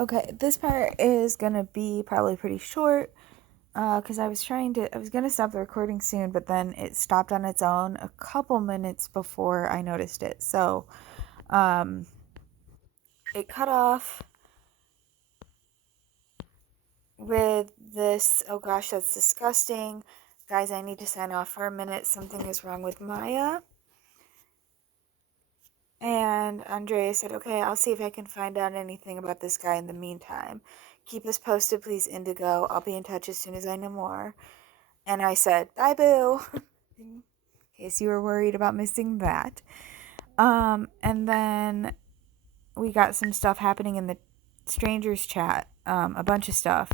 Okay, this part is gonna be probably pretty short, because I was gonna stop the recording soon, but then it stopped on its own a couple minutes before I noticed it. So, it cut off with this, oh gosh, that's disgusting. Guys, I need to sign off for a minute. Something is wrong with Maya. And Andrea said, okay, I'll see if I can find out anything about this guy in the meantime. Keep us posted, please, Indigo. I'll be in touch as soon as I know more. And I said, bye, boo. In case you were worried about missing that. And then we got some stuff happening in the strangers chat. A bunch of stuff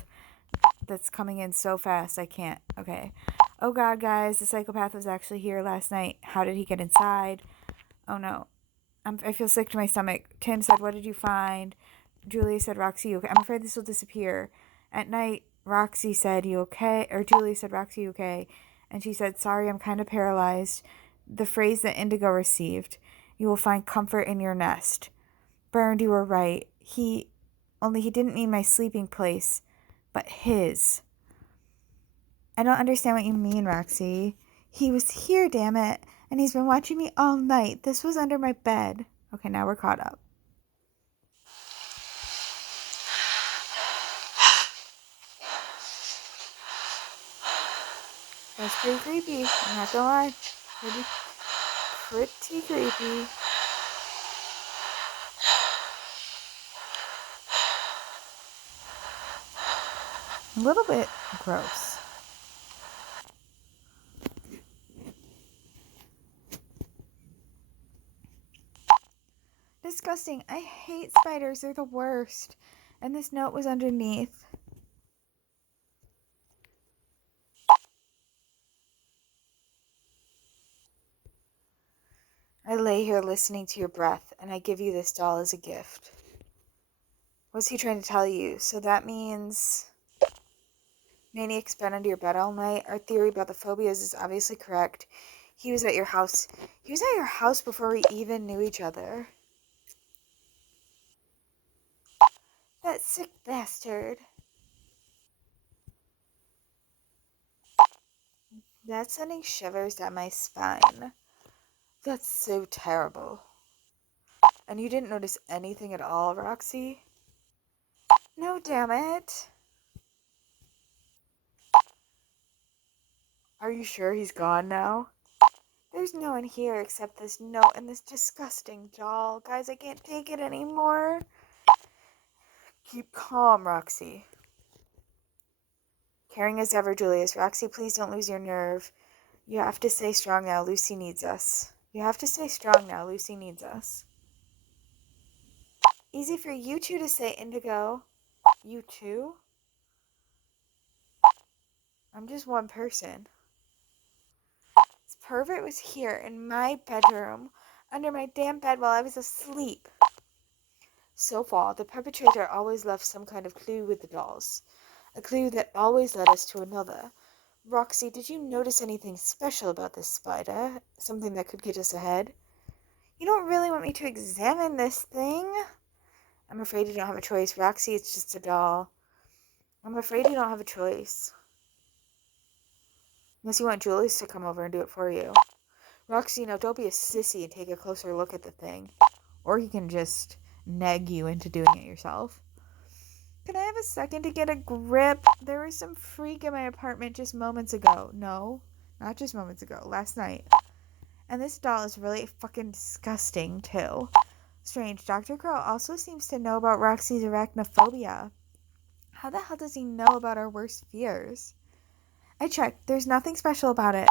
that's coming in so fast I can't. Okay. Oh god, guys, the psychopath was actually here last night. How did he get inside? Oh no. I feel sick to my stomach. Tim said, what did you find? Julius said, Roxy, you okay? I'm afraid this will disappear. At night, Roxy said, you okay? Or Julius said, Roxy, you okay? And she said, sorry, I'm kind of paralyzed. The phrase that Indigo received, you will find comfort in your nest. Burned, you were right. He didn't mean my sleeping place, but his. I don't understand what you mean, Roxy. He was here, damn it. And he's been watching me all night. This was under my bed. Okay, now we're caught up. That's pretty creepy. I'm not gonna lie. Pretty creepy. A little bit gross. Disgusting. I hate spiders. They're the worst. And this note was underneath. I lay here listening to your breath, and I give you this doll as a gift. What's he trying to tell you? So that means maniac's been under your bed all night? Our theory about the phobias is obviously correct. He was at your house. He was at your house before we even knew each other. That sick bastard. That's sending shivers down my spine. That's so terrible. And you didn't notice anything at all, Roxy? No, damn it. Are you sure he's gone now? There's no one here except this note and this disgusting doll. Guys, I can't take it anymore. Keep calm, Roxy. Caring as ever, Julius. Roxy, please don't lose your nerve. You have to stay strong now. Lucy needs us. You have to stay strong now. Lucy needs us. Easy for you two to say, Indigo. You two? I'm just one person. This pervert was here in my bedroom, under my damn bed while I was asleep. So far, the perpetrator always left some kind of clue with the dolls. A clue that always led us to another. Roxy, did you notice anything special about this spider? Something that could get us ahead? You don't really want me to examine this thing? I'm afraid you don't have a choice, Roxy. It's just a doll. I'm afraid you don't have a choice. Unless you want Julius to come over and do it for you. Roxy, now don't be a sissy and take a closer look at the thing. Or he can just nag you into doing it yourself. Can I have a second to get a grip? There was some freak in my apartment just moments ago. No, not just moments ago. Last night. And this doll is really fucking disgusting, too. Strange. Dr. Crow also seems to know about Roxy's arachnophobia. How the hell does he know about our worst fears? I checked. There's nothing special about it.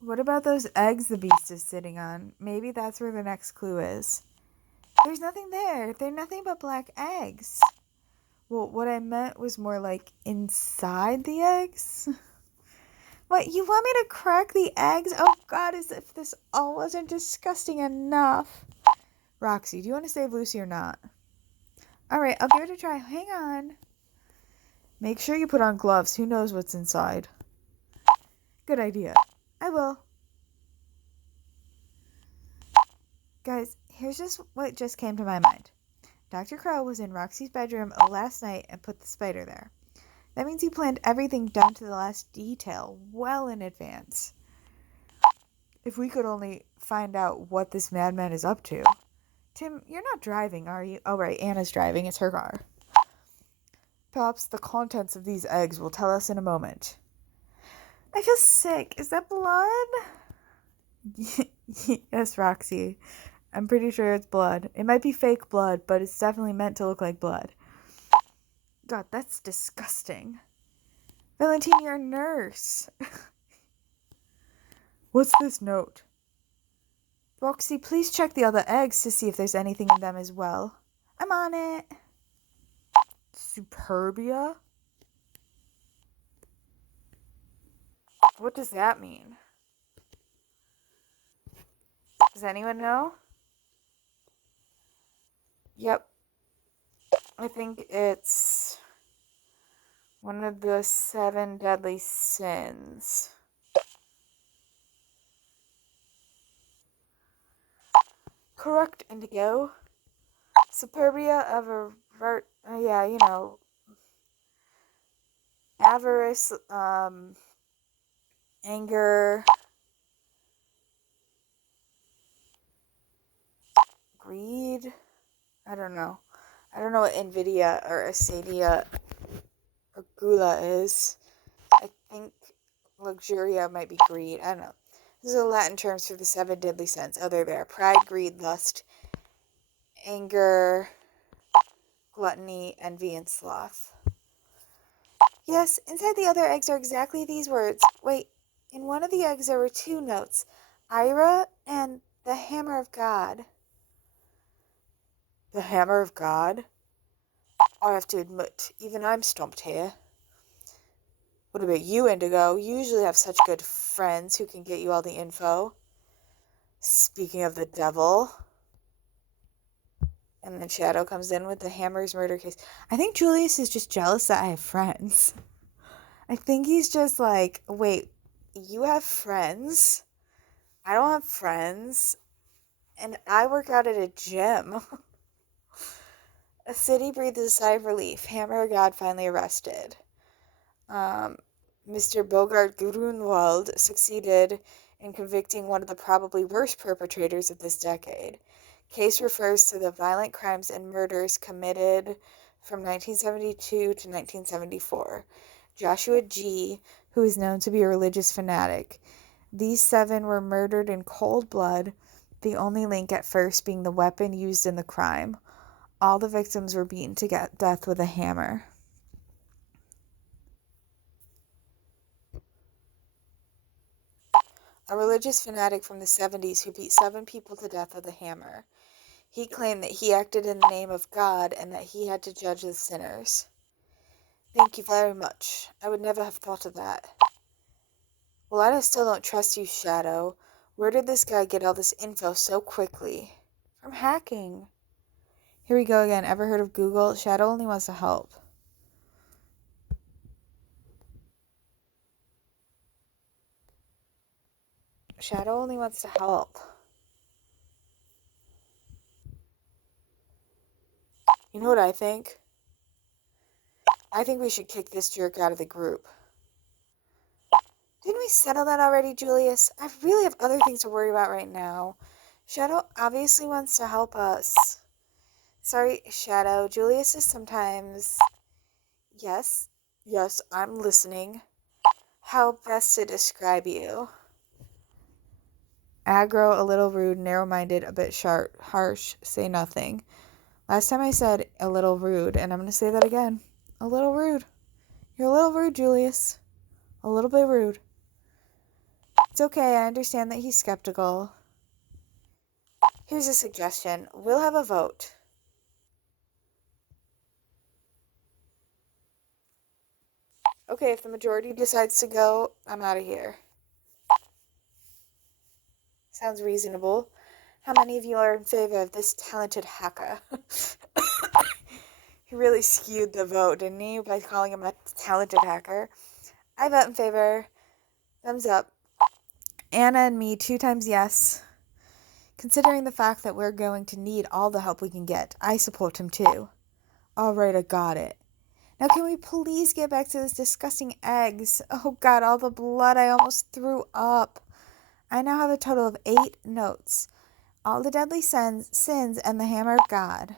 What about those eggs the beast is sitting on? Maybe that's where the next clue is. There's nothing there. They're nothing but black eggs. Well, what I meant was more like inside the eggs. What, you want me to crack the eggs? Oh god, as if this all wasn't disgusting enough. Roxy, do you want to save Lucy or not? Alright, I'll give it a try. Hang on. Make sure you put on gloves. Who knows what's inside? Good idea. I will. Guys, here's just what just came to my mind. Dr. Crow was in Roxy's bedroom last night and put the spider there. That means he planned everything down to the last detail well in advance. If we could only find out what this madman is up to. Tim, you're not driving, are you? Oh, right, Anna's driving. It's her car. Perhaps the contents of these eggs will tell us in a moment. I feel sick. Is that blood? Yes, Roxy. I'm pretty sure it's blood. It might be fake blood, but it's definitely meant to look like blood. God, that's disgusting. Valentine, you're a nurse. What's this note? Roxy, please check the other eggs to see if there's anything in them as well. I'm on it. Superbia? What does that mean? Does anyone know? Yep. I think it's one of the 7 deadly sins. Correct, Indigo. Superbia of avarice, anger, greed. I don't know. I don't know what Nvidia or Acedia or Gula is. I think Luxuria might be greed. I don't know. These are Latin terms for the 7 deadly sins. Oh, they're there. Pride, greed, lust, anger, gluttony, envy, and sloth. Yes, inside the other eggs are exactly these words. Wait, in one of the eggs there were 2 notes. Ira and the hammer of God. The hammer of God? I have to admit, even I'm stumped here. What about you, Indigo? You usually have such good friends who can get you all the info. Speaking of the devil. And then Shadow comes in with the Hammer's murder case. I think Julius is just jealous that I have friends. I think he's just like, wait, you have friends? I don't have friends. And I work out at a gym. A city breathes a sigh of relief. Hammer God finally arrested. Mr. Bogart Grunwald succeeded in convicting one of the probably worst perpetrators of this decade. Case refers to the violent crimes and murders committed from 1972 to 1974. Joshua G., who is known to be a religious fanatic. These 7 were murdered in cold blood, the only link at first being the weapon used in the crime. All the victims were beaten to death with a hammer. A religious fanatic from the 70s who beat 7 people to death with a hammer. He claimed that he acted in the name of God and that he had to judge the sinners. Thank you very much. I would never have thought of that. Well, I still don't trust you, Shadow. Where did this guy get all this info so quickly? From hacking. Here we go again. Ever heard of Google? Shadow only wants to help. Shadow only wants to help. You know what I think? I think we should kick this jerk out of the group. Didn't we settle that already, Julius? I really have other things to worry about right now. Shadow obviously wants to help us. Sorry, Shadow. Julius is sometimes... Yes, I'm listening. How best to describe you? Aggro, a little rude, narrow-minded, a bit sharp, harsh, say nothing. Last time I said a little rude, and I'm going to say that again. A little rude. You're a little rude, Julius. A little bit rude. It's okay, I understand that he's skeptical. Here's a suggestion. We'll have a vote. Okay, if the majority decides to go, I'm out of here. Sounds reasonable. How many of you are in favor of this talented hacker? He really skewed the vote, didn't he, by calling him a talented hacker? I vote in favor. Thumbs up. Anna and me, 2 times yes. Considering the fact that we're going to need all the help we can get, I support him too. Alright, I got it. Now can we please get back to those disgusting eggs? Oh god, all the blood, I almost threw up. I now have a total of 8 notes. All the deadly sins and the hammer of God.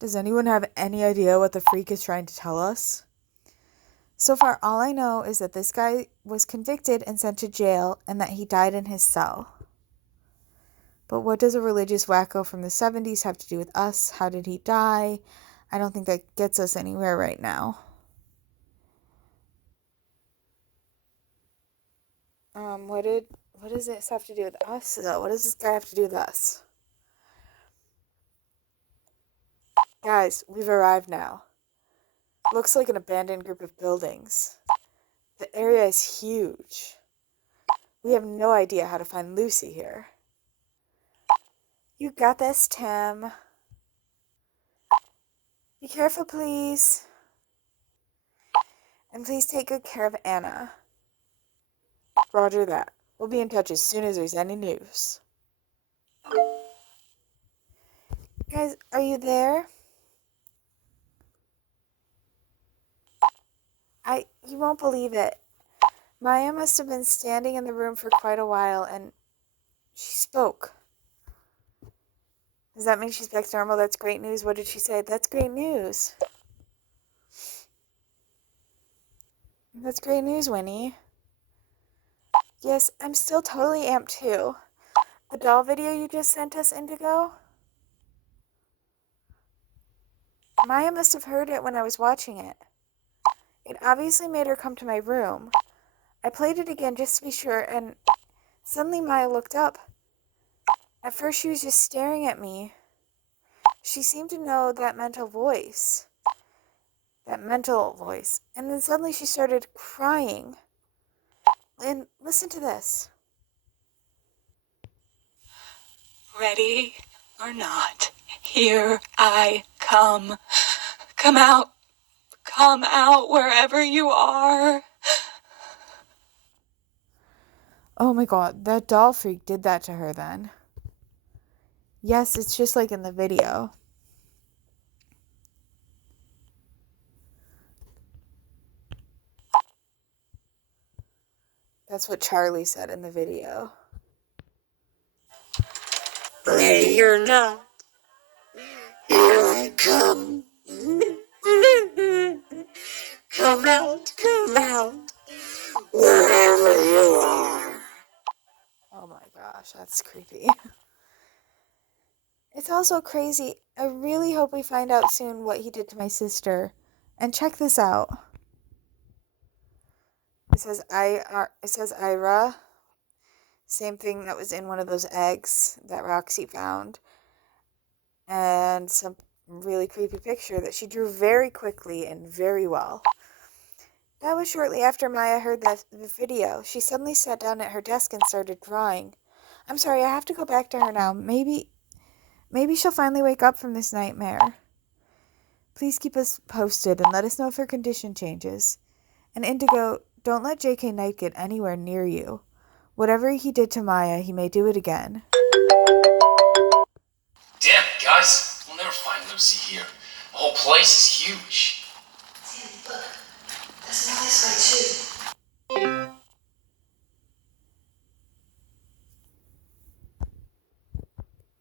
Does anyone have any idea what the freak is trying to tell us? So far, all I know is that this guy was convicted and sent to jail and that he died in his cell. But what does a religious wacko from the 70s have to do with us? How did he die? I don't think that gets us anywhere right now. What does this have to do with us, though? What does this guy have to do with us? Guys, we've arrived now. Looks like an abandoned group of buildings. The area is huge. We have no idea how to find Lucy here. You got this, Tim. Be careful, please. And please take good care of Anna. Roger that. We'll be in touch as soon as there's any news. Guys, are you there? You won't believe it. Maya must have been standing in the room for quite a while, and she spoke. Does that mean she's back to normal? That's great news. What did she say? That's great news. That's great news, Winnie. Yes, I'm still totally amped too. The doll video you just sent us, Indigo? Maya must have heard it when I was watching it. It obviously made her come to my room. I played it again just to be sure, and suddenly Maya looked up. At first she was just staring at me. She seemed to know that mental voice. And then suddenly she started crying. And listen to this. Ready or not, here I come. Come out wherever you are. Oh my god, that doll freak did that to her then. Yes, it's just like in the video. That's what Charlie said in the video. Ready or not, here I come. Come out, wherever you are. Oh my gosh, that's creepy. It's also crazy. I really hope we find out soon what he did to my sister. And check this out. It says Ira. Same thing that was in one of those eggs that Roxy found. And some really creepy picture that she drew very quickly and very well. That was shortly after Maya heard the video. She suddenly sat down at her desk and started drawing. I'm sorry, I have to go back to her now. Maybe she'll finally wake up from this nightmare. Please keep us posted and let us know if her condition changes. And Indigo, don't let J.K. Knight get anywhere near you. Whatever he did to Maya, he may do it again. Damn it, guys. We'll never find Lucy here. The whole place is huge. Tim, look. That's Molly's way too.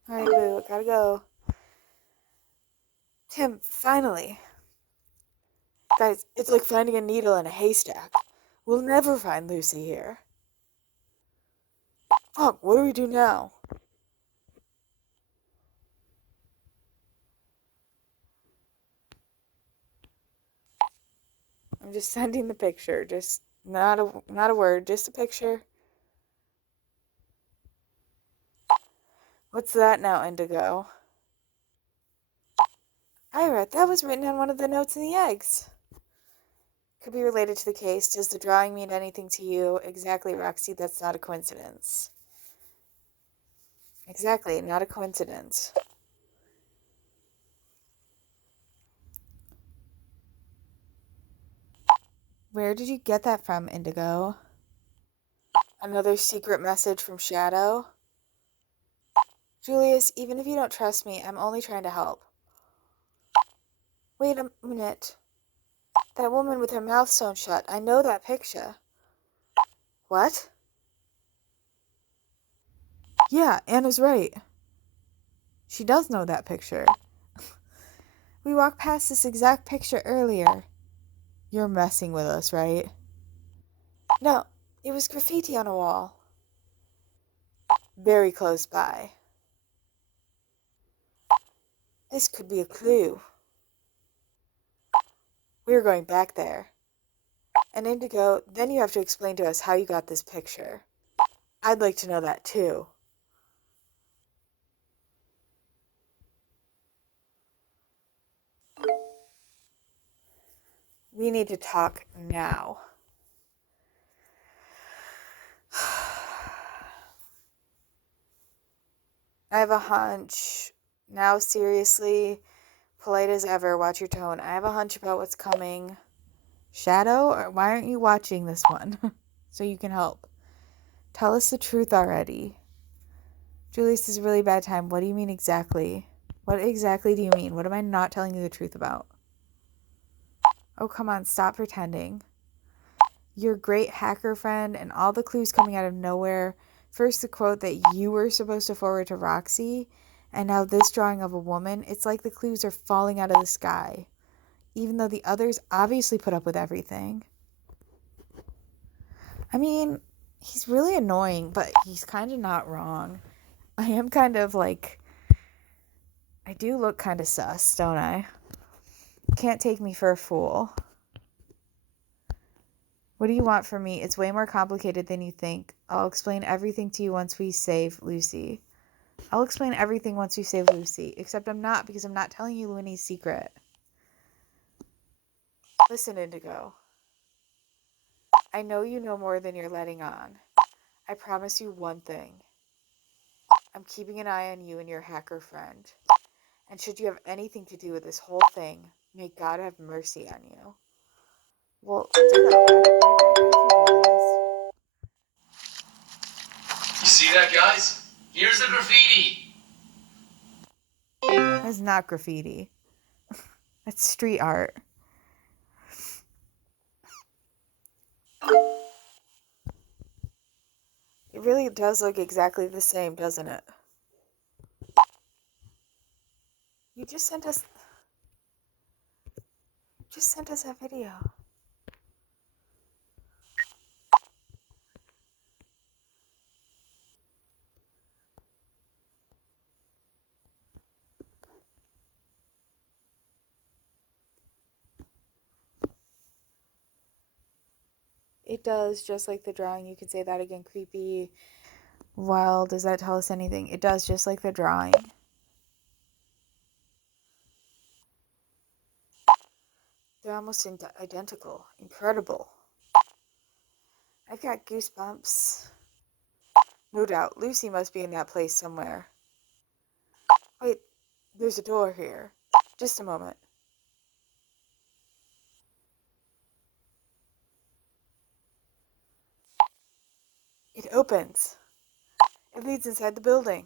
Alright, boo, gotta go. Tim, finally. Guys, it's like finding a needle in a haystack. We'll never find Lucy here. Fuck, what do we do now? I'm just sending the picture. Just not a word, just a picture. What's that now, Indigo? Ira, that was written on one of the notes in the eggs. Could be related to the case. Does the drawing mean anything to you? Exactly, Roxy, that's not a coincidence. Exactly, not a coincidence. Where did you get that from, Indigo? Another secret message from Shadow? Julius, even if you don't trust me, I'm only trying to help. Wait a minute. That woman with her mouth sewn shut. I know that picture. What? Yeah, Anna's right. She does know that picture. We walked past this exact picture earlier. You're messing with us, right? No, it was graffiti on a wall. Very close by. This could be a clue. We're going back there. And Indigo, then you have to explain to us how you got this picture. I'd like to know that too. We need to talk now. I have a hunch. Now, seriously, polite as ever, watch your tone. I have a hunch about what's coming. Shadow, or why aren't you watching this one? So you can help. Tell us the truth already. Julius, this is a really bad time. What do you mean exactly? What exactly do you mean? What am I not telling you the truth about? Oh, come on, stop pretending. Your great hacker friend and all the clues coming out of nowhere. First, the quote that you were supposed to forward to Roxy, and now this drawing of a woman. It's like the clues are falling out of the sky, even though the others obviously put up with everything. I mean, he's really annoying, but he's kind of not wrong. I am kind of like, I do look kind of sus, don't I? Can't take me for a fool. What do you want from me? It's way more complicated than you think. I'll explain everything to you once we save Lucy. I'll explain everything once we save Lucy. Except I'm not, because I'm not telling you Winnie's secret. Listen, Indigo. I know you know more than you're letting on. I promise you one thing. I'm keeping an eye on you and your hacker friend. And should you have anything to do with this whole thing, may God have mercy on you. Well, why did I do You see that, guys? Here's the graffiti. this? That's not graffiti. That's street art. It really does look exactly the same, doesn't it? You just sent us that video. It does, just like the drawing. You could say that again. Creepy. Well, does that tell us anything? It does, just like the drawing. They're almost identical. Incredible. I've got goosebumps. No doubt, Lucy must be in that place somewhere. Wait, there's a door here. Just a moment. It opens. It leads inside the building.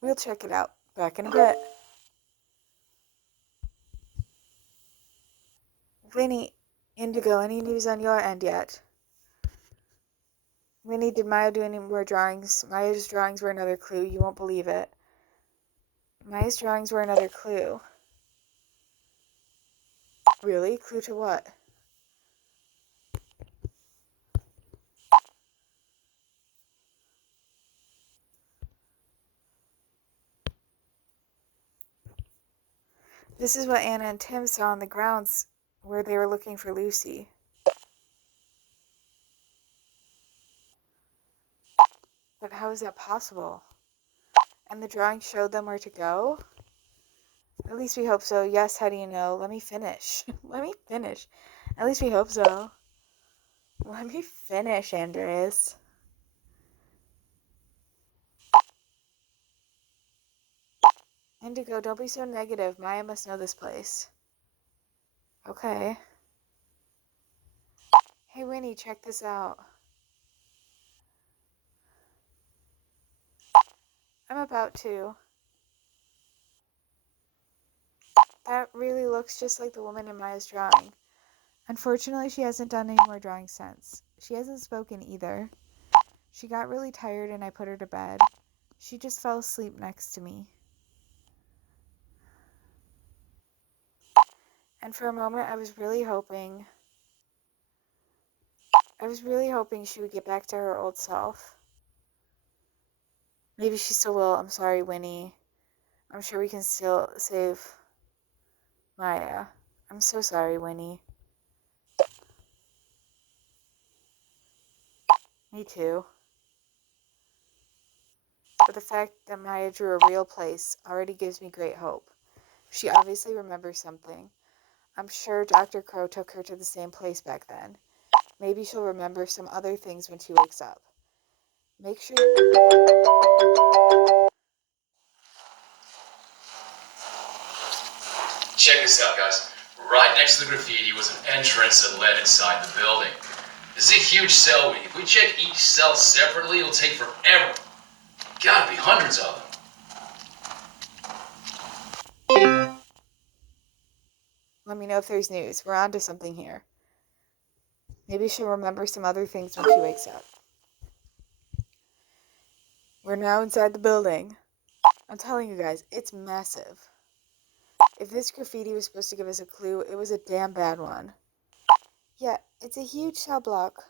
We'll check it out. Back in a bit. Winnie, Indigo, any news on your end yet? Winnie, did Maya do any more drawings? Maya's drawings were another clue. You won't believe it. Maya's drawings were another clue. Really? Clue to what? This is what Anna and Tim saw on the grounds where they were looking for Lucy. But how is that possible? And the drawing showed them where to go? At least we hope so. Yes, how do you know? Let me finish. Let me finish. At least we hope so. Let me finish, Andres. Indigo, don't be so negative. Maya must know this place. Okay. Hey, Winnie, check this out. I'm about to. That really looks just like the woman in Maya's drawing. Unfortunately, she hasn't done any more drawings since. She hasn't spoken either. She got really tired and I put her to bed. She just fell asleep next to me. And for a moment, I was really hoping she would get back to her old self. Maybe she still will. I'm sorry, Winnie. I'm sure we can still save Maya. I'm so sorry, Winnie. Me too. But the fact that Maya drew a real place already gives me great hope. She obviously remembers something. I'm sure Dr. Crow took her to the same place back then. Maybe she'll remember some other things when she wakes up. Make sure... Check this out, guys. Right next to the graffiti was an entrance that led inside the building. This is a huge cell wing. If we check each cell separately, it'll take forever. Gotta be hundreds of them. Let me know if there's news. We're on to something here. Maybe she'll remember some other things when she wakes up. We're now inside the building. I'm telling you guys, it's massive. If this graffiti was supposed to give us a clue, it was a damn bad one. Yeah, it's a huge cell block.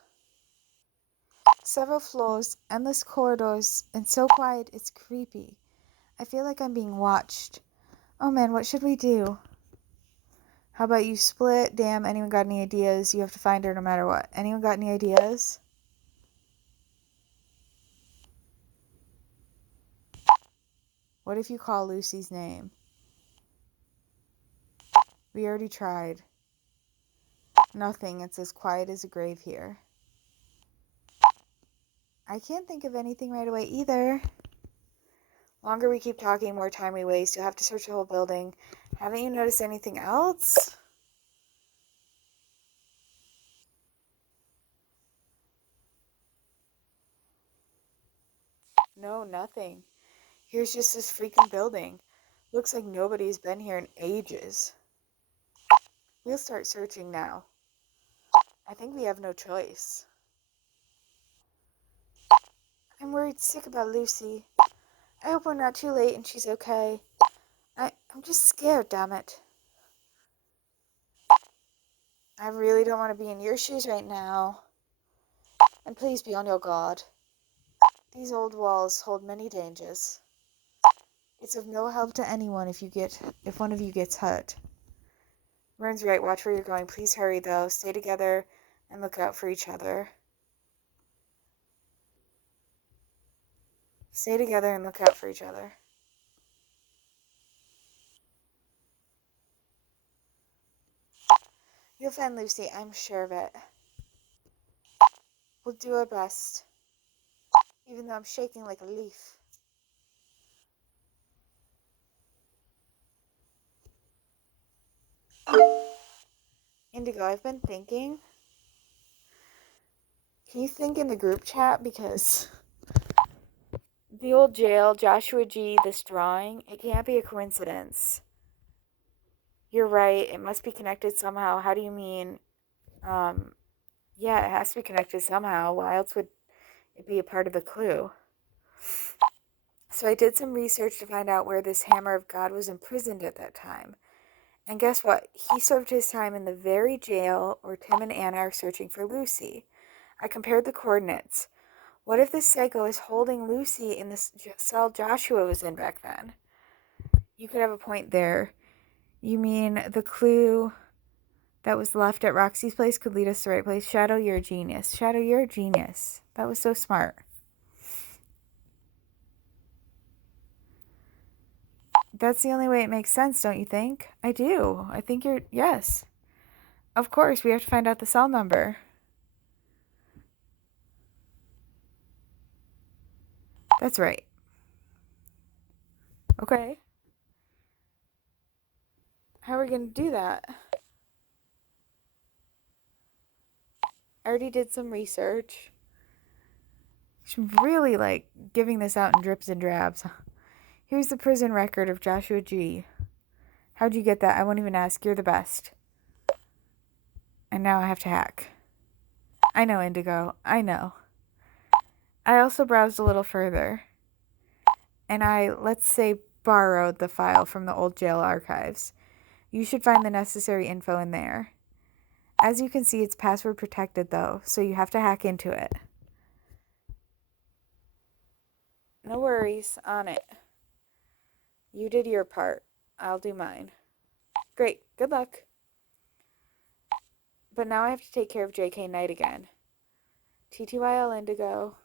Several floors, endless corridors, and so quiet it's creepy. I feel like I'm being watched. Oh man, what should we do? How about you split? Damn, anyone got any ideas? You have to find her no matter what. Anyone got any ideas? What if you call Lucy's name? We already tried. Nothing. It's as quiet as a grave here. I can't think of anything right away either. Longer we keep talking, more time we waste. You'll have to search the whole building. Haven't you noticed anything else? No, nothing. Here's just this freaking building. Looks like nobody's been here in ages. We'll start searching now. I think we have no choice. I'm worried sick about Lucy. I hope we're not too late and she's okay. I'm just scared, damn it. I really don't want to be in your shoes right now. And please be on your guard. These old walls hold many dangers. It's of no help to anyone if one of you gets hurt. Vern's right, watch where you're going. Please hurry though. Stay together and look out for each other. Stay together and look out for each other. You'll find Lucy, I'm sure of it. We'll do our best. Even though I'm shaking like a leaf. Indigo, I've been thinking. Can you think in the group chat? Because the old jail, Joshua G, this drawing, it can't be a coincidence. You're right, it must be connected somehow. How do you mean? Yeah, it has to be connected somehow. Why else would it be a part of the clue? So I did some research to find out where this Hammer of God was imprisoned at that time. And guess what? He served his time in the very jail where Tim and Anna are searching for Lucy. I compared the coordinates. What if this psycho is holding Lucy in the cell Joshua was in back then? You could have a point there. You mean the clue that was left at Roxy's place could lead us to the right place? Shadow, you're a genius. Shadow, you're a genius. That was so smart. That's the only way it makes sense, don't you think? I do. I think yes. Of course, we have to find out the cell number. That's right. Okay. How are we going to do that? I already did some research. She's really giving this out in drips and drabs. Here's the prison record of Joshua G. How'd you get that? I won't even ask. You're the best. And now I have to hack. I know, Indigo. I know. I also browsed a little further. And I, let's say, borrowed the file from the old jail archives. You should find the necessary info in there. As you can see, it's password protected though, so you have to hack into it. No worries, on it. You did your part. I'll do mine. Great, good luck. But now I have to take care of JK Knight again. TTYL Indigo.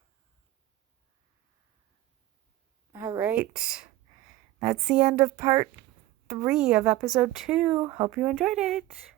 Alright. That's the end of part 3 of episode 2. Hope you enjoyed it.